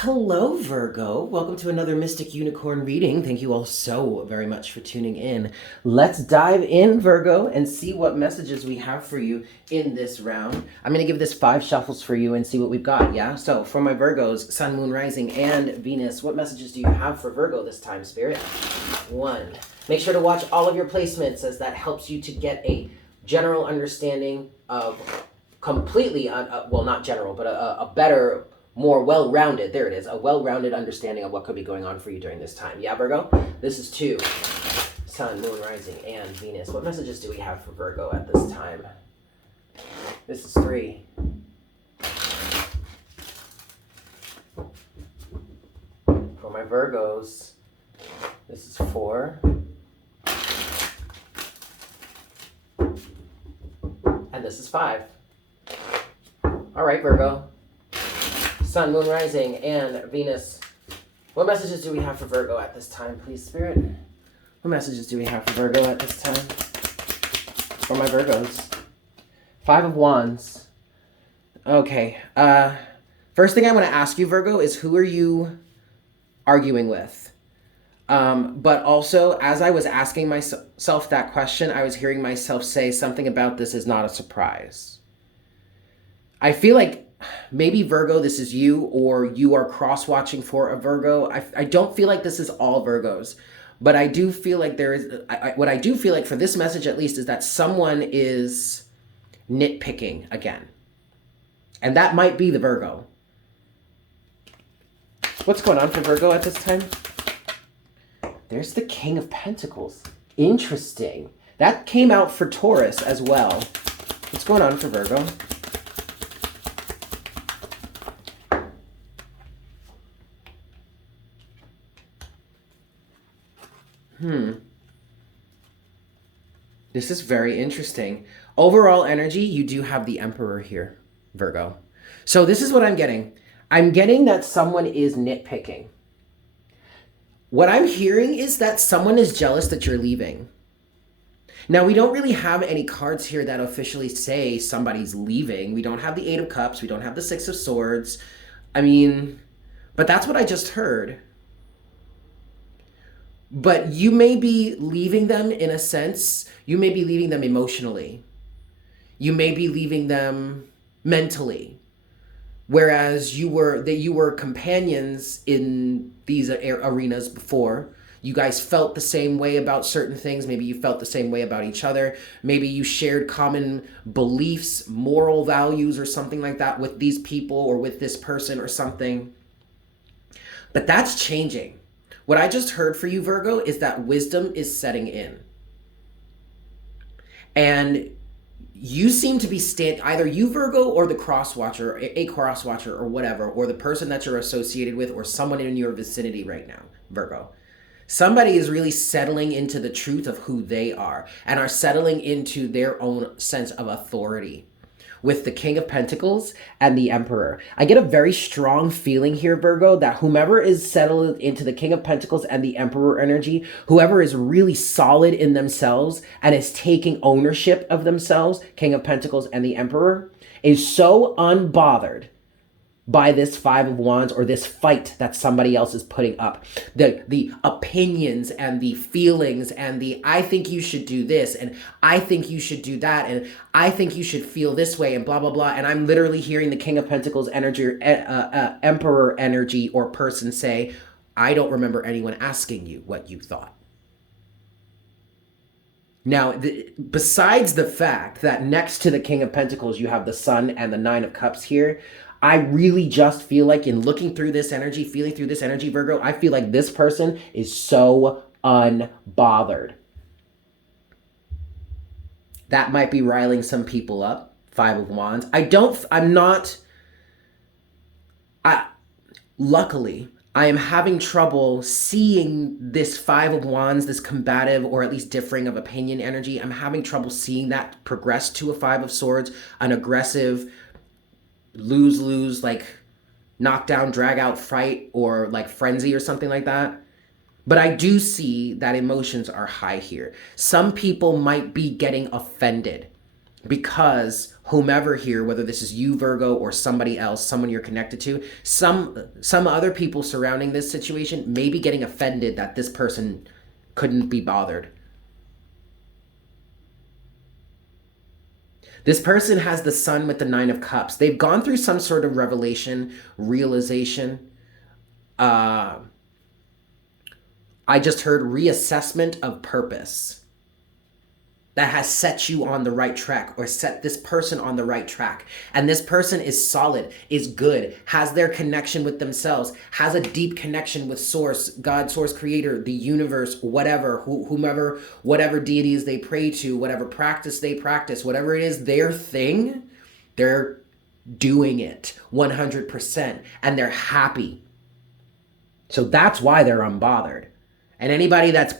Hello, Virgo. Welcome to another Mystic Unicorn reading. Thank you all so very much for tuning in. Let's dive in, Virgo, and see what messages we have for you in this round. I'm going to give this 5 shuffles for you and see what we've got, yeah? So, for my Virgos, Sun, Moon, Rising, and Venus, what messages do you have for Virgo this time, Spirit? 1. Make sure to watch all of your placements as that helps you to get a general understanding of completely, well, not general, but a better, more well-rounded, there it is, a well-rounded understanding of what could be going on for you during this time. Yeah, Virgo? This is 2. Sun, Moon, Rising, and Venus. What messages do we have for Virgo at this time? This is 3. For my Virgos, this is 4. And this is 5. All right, Virgo. Sun, Moon, Rising, and Venus. What messages do we have for Virgo at this time, please, Spirit? What messages do we have for Virgo at this time? For my Virgos. 5 of Wands. Okay. First thing I want to ask you, Virgo, is who are you arguing with? But also, as I was asking myself that question, I was hearing myself say something about this is not a surprise. I feel like maybe Virgo, this is you, or you are cross-watching for a Virgo. I don't feel like this is all Virgos, but I do feel like there is, what I do feel like for this message at least is that someone is nitpicking again. And that might be the Virgo. What's going on for Virgo at this time? There's the King of Pentacles. Interesting. That came out for Taurus as well. What's going on for Virgo? This is very interesting. Overall energy, you do have the Emperor here, Virgo. So this is what I'm getting. I'm getting that someone is nitpicking. What I'm hearing is that someone is jealous that you're leaving. Now, we don't really have any cards here that officially say somebody's leaving. We don't have the 8 of Cups. We don't have the 6 of Swords. I mean, but that's what I just heard. But you may be leaving them in a sense. You may be leaving them emotionally. You may be leaving them mentally. Whereas you were companions in these arenas before. You guys felt the same way about certain things. Maybe you felt the same way about each other. Maybe you shared common beliefs, moral values, or something like that with these people or with this person or something. But that's changing. What I just heard for you, Virgo, is that wisdom is setting in. And you seem to be either you, Virgo, or the cross-watcher, a cross-watcher or whatever, or the person that you're associated with, or someone in your vicinity right now, Virgo. Somebody is really settling into the truth of who they are and are settling into their own sense of authority with the King of Pentacles and the Emperor. I get a very strong feeling here, Virgo, that whomever is settled into the King of Pentacles and the Emperor energy, whoever is really solid in themselves and is taking ownership of themselves, King of Pentacles and the Emperor, is so unbothered by this 5 of Wands or this fight that somebody else is putting up. The opinions and the feelings and the I think you should do this and I think you should do that and I think you should feel this way and blah, blah, blah. And I'm literally hearing the King of Pentacles energy, Emperor energy or person say, I don't remember anyone asking you what you thought. Now, besides the fact that next to the King of Pentacles, you have the Sun and the 9 of Cups here, I really just feel like in looking through this energy, feeling through this energy, Virgo, I feel like this person is so unbothered. That might be riling some people up. 5 of Wands. Luckily, I am having trouble seeing this 5 of Wands, this combative or at least differing of opinion energy. I'm having trouble seeing that progress to a 5 of Swords, an aggressive, lose, like knockdown, drag out fight or like frenzy or something like that. But I do see that emotions are high here. Some people might be getting offended because whomever here, whether this is you, Virgo, or somebody else, someone you're connected to, some other people surrounding this situation may be getting offended that this person couldn't be bothered. This person has the Sun with the Nine of Cups. They've gone through some sort of revelation, realization. I just heard reassessment of purpose that has set you on the right track, or set this person on the right track. And this person is solid, is good, has their connection with themselves, has a deep connection with Source, God, Source, Creator, the universe, whatever, whomever, whatever deities they pray to, whatever practice they practice, whatever it is their thing, they're doing it 100%, and they're happy. So that's why they're unbothered. And anybody that's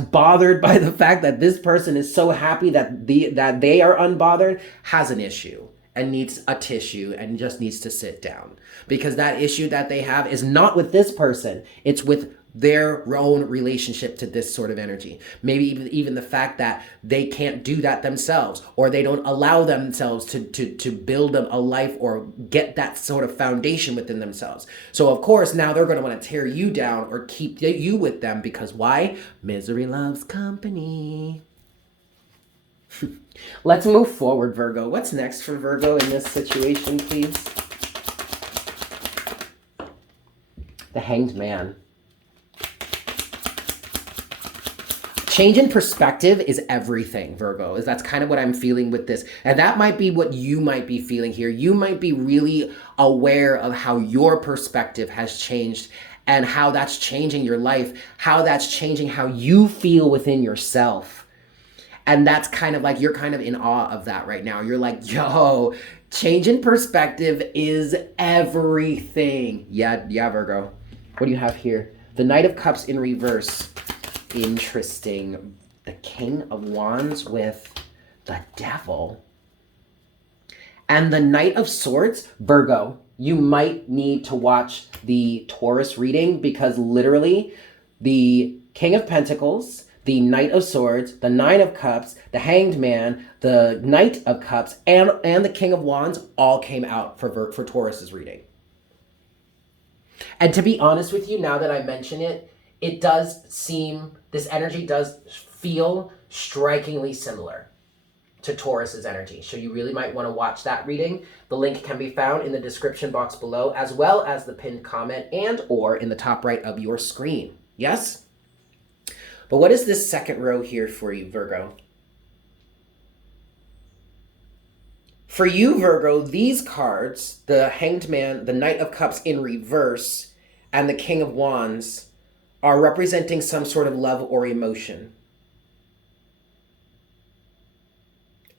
bothered by the fact that this person is so happy that they are unbothered has an issue and needs a tissue and just needs to sit down. Because that issue that they have is not with this person, it's with their own relationship to this sort of energy. Maybe even the fact that they can't do that themselves, or they don't allow themselves to build a life or get that sort of foundation within themselves. So of course now they're going to want to tear you down or keep you with them, because why? Misery loves company. Let's move forward, Virgo. What's next for Virgo in this situation, please? The Hanged Man. Change in perspective is everything, Virgo. That's kind of what I'm feeling with this. And that might be what you might be feeling here. You might be really aware of how your perspective has changed and how that's changing your life, how that's changing how you feel within yourself. And that's kind of like, you're kind of in awe of that right now. You're like, yo, change in perspective is everything. Yeah, Virgo. What do you have here? The Knight of Cups in reverse. Interesting. The King of Wands with the Devil. And the Knight of Swords, Virgo. You might need to watch the Taurus reading, because literally the King of Pentacles, the Knight of Swords, the Nine of Cups, the Hanged Man, the Knight of Cups, and the King of Wands all came out for Taurus's reading. And to be honest with you, now that I mention it, it does seem, this energy does feel strikingly similar to Taurus's energy. So you really might want to watch that reading. The link can be found in the description box below, as well as the pinned comment and or in the top right of your screen. Yes? But what is this second row here for you, Virgo? For you, Virgo, these cards, the Hanged Man, the Knight of Cups in reverse, and the King of Wands, are representing some sort of love or emotion.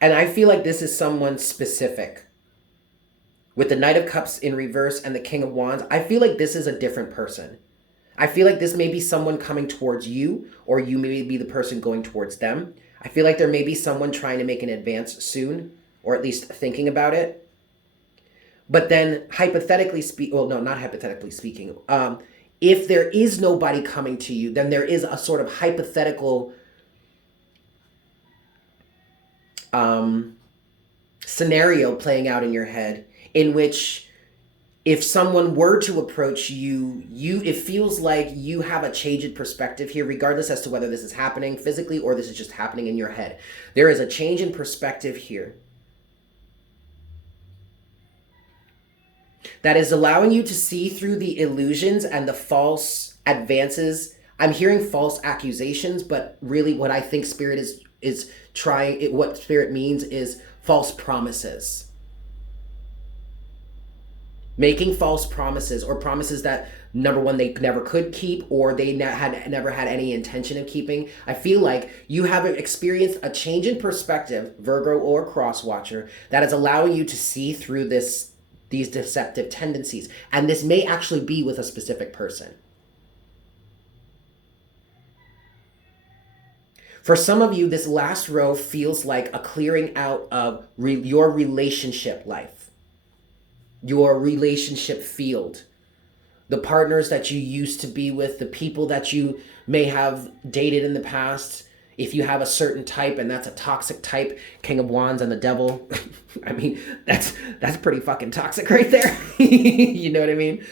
And I feel like this is someone specific. With the Knight of Cups in reverse and the King of Wands, I feel like this is a different person. I feel like this may be someone coming towards you, or you may be the person going towards them. I feel like there may be someone trying to make an advance soon, or at least thinking about it. But then hypothetically not hypothetically speaking, if there is nobody coming to you, then there is a sort of hypothetical scenario playing out in your head, in which if someone were to approach you, it feels like you have a change in perspective here, regardless as to whether this is happening physically or this is just happening in your head. There is a change in perspective here that is allowing you to see through the illusions and the false advances. I'm hearing false accusations, but really what I think Spirit is trying, what Spirit means is false promises. Making false promises, or promises that, number one, they never could keep, or they never had any intention of keeping. I feel like you have experienced a change in perspective, Virgo or Cross Watcher, that is allowing you to see through these deceptive tendencies. And this may actually be with a specific person. For some of you, this last row feels like a clearing out of your relationship life, your relationship field, the partners that you used to be with, the people that you may have dated in the past. If you have a certain type and that's a toxic type, King of Wands and the Devil, I mean, that's pretty fucking toxic right there. You know what I mean?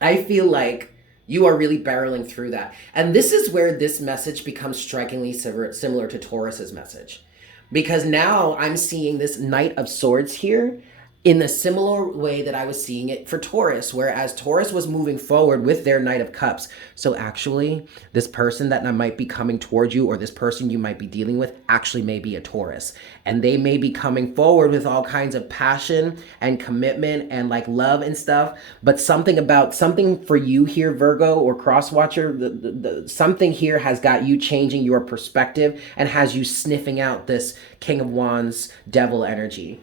I feel like you are really barreling through that. And this is where this message becomes strikingly similar to Taurus's message. Because now I'm seeing this Knight of Swords here in the similar way that I was seeing it for Taurus, whereas Taurus was moving forward with their Knight of Cups. So actually, this person that might be coming towards you, or this person you might be dealing with, actually may be a Taurus. And they may be coming forward with all kinds of passion and commitment and like love and stuff. But something for you here, Virgo or Crosswatcher, something here has got you changing your perspective and has you sniffing out this King of Wands devil energy.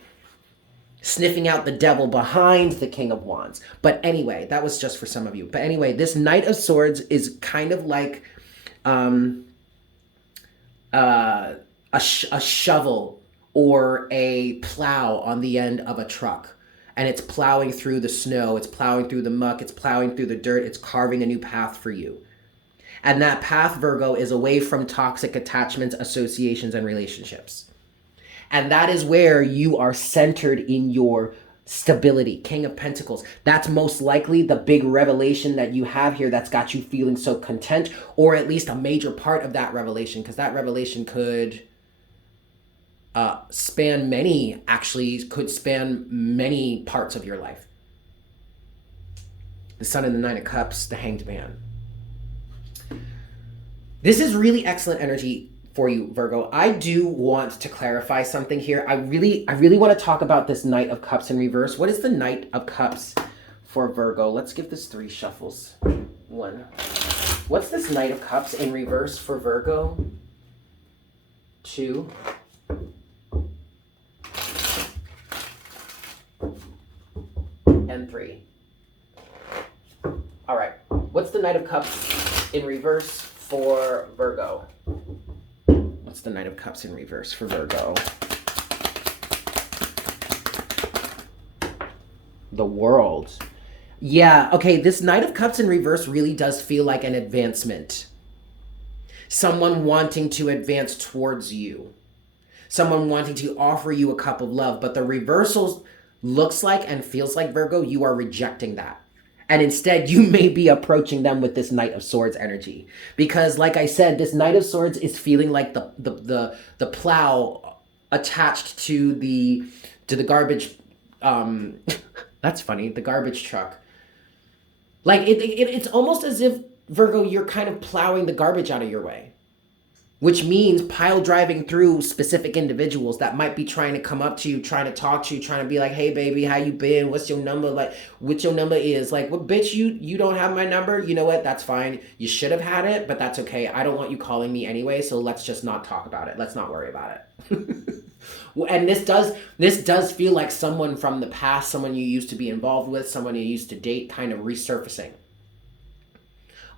Sniffing out the devil behind the King of Wands. But anyway, that was just for some of you. But anyway, this Knight of Swords is kind of like a shovel or a plow on the end of a truck. And it's plowing through the snow, it's plowing through the muck, it's plowing through the dirt, it's carving a new path for you. And that path, Virgo, is away from toxic attachments, associations, and relationships. And that is where you are centered in your stability. King of Pentacles. That's most likely the big revelation that you have here that's got you feeling so content, or at least a major part of that revelation, because that revelation could span many parts of your life. The Sun and the Nine of Cups, the Hanged Man. This is really excellent energy for you, Virgo. I do want to clarify something here. I really want to talk about this Knight of Cups in reverse. What is the Knight of Cups for Virgo? Let's give this 3 shuffles. 1. What's this Knight of Cups in reverse for Virgo? 2. And 3. All right. What's the Knight of Cups in reverse for Virgo? What's the Knight of Cups in reverse for Virgo? The World. Yeah, okay, this Knight of Cups in reverse really does feel like an advancement. Someone wanting to advance towards you. Someone wanting to offer you a cup of love, but the reversal looks like and feels like, Virgo, you are rejecting that. And instead, you may be approaching them with this Knight of Swords energy. Because, like I said, this Knight of Swords is feeling like the plow attached to the garbage. That's funny. The garbage truck. Like, it's almost as if, Virgo, you're kind of plowing the garbage out of your way. Which means pile driving through specific individuals that might be trying to come up to you, trying to talk to you, trying to be like, hey, baby, how you been? What's your number? Like, what your number is? Like, well, bitch, you don't have my number? You know what? That's fine. You should have had it, but that's okay. I don't want you calling me anyway, so let's just not talk about it. Let's not worry about it. And this does feel like someone from the past, someone you used to be involved with, someone you used to date, kind of resurfacing.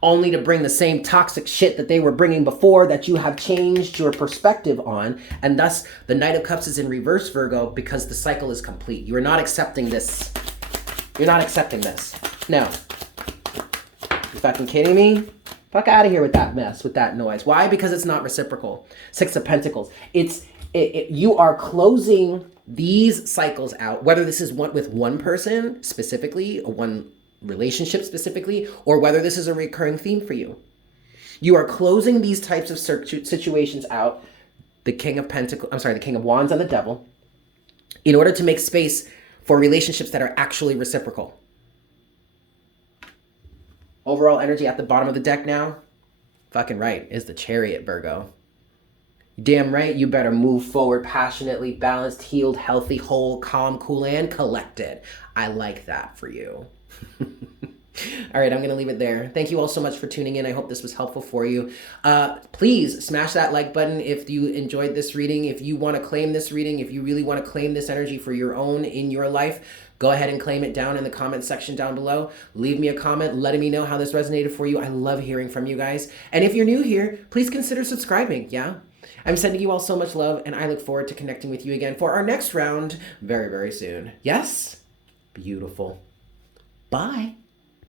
Only to bring the same toxic shit that they were bringing before that you have changed your perspective on. And thus, the Knight of Cups is in reverse, Virgo, because the cycle is complete. You are not accepting this. You're not accepting this. No. You fucking kidding me? Fuck out of here with that mess, with that noise. Why? Because it's not reciprocal. 6 of Pentacles. You are closing these cycles out, whether this is with one person specifically, or one relationship specifically, or whether this is a recurring theme for you. You are closing these types of situations out, the King of Wands and the Devil, in order to make space for relationships that are actually reciprocal. Overall energy at the bottom of the deck now, fucking right, is the Chariot, Virgo. Damn right, you better move forward passionately, balanced, healed, healthy, whole, calm, cool, and collected. I like that for you. All right, I'm going to leave it there. Thank you all so much for tuning in. I hope this was helpful for you. Please smash that like button if you enjoyed this reading. If you want to claim this reading, if you really want to claim this energy for your own in your life, go ahead and claim it down in the comment section down below. Leave me a comment letting me know how this resonated for you. I love hearing from you guys. And if you're new here, please consider subscribing, yeah? I'm sending you all so much love, and I look forward to connecting with you again for our next round very, very soon. Yes? Beautiful. Bye.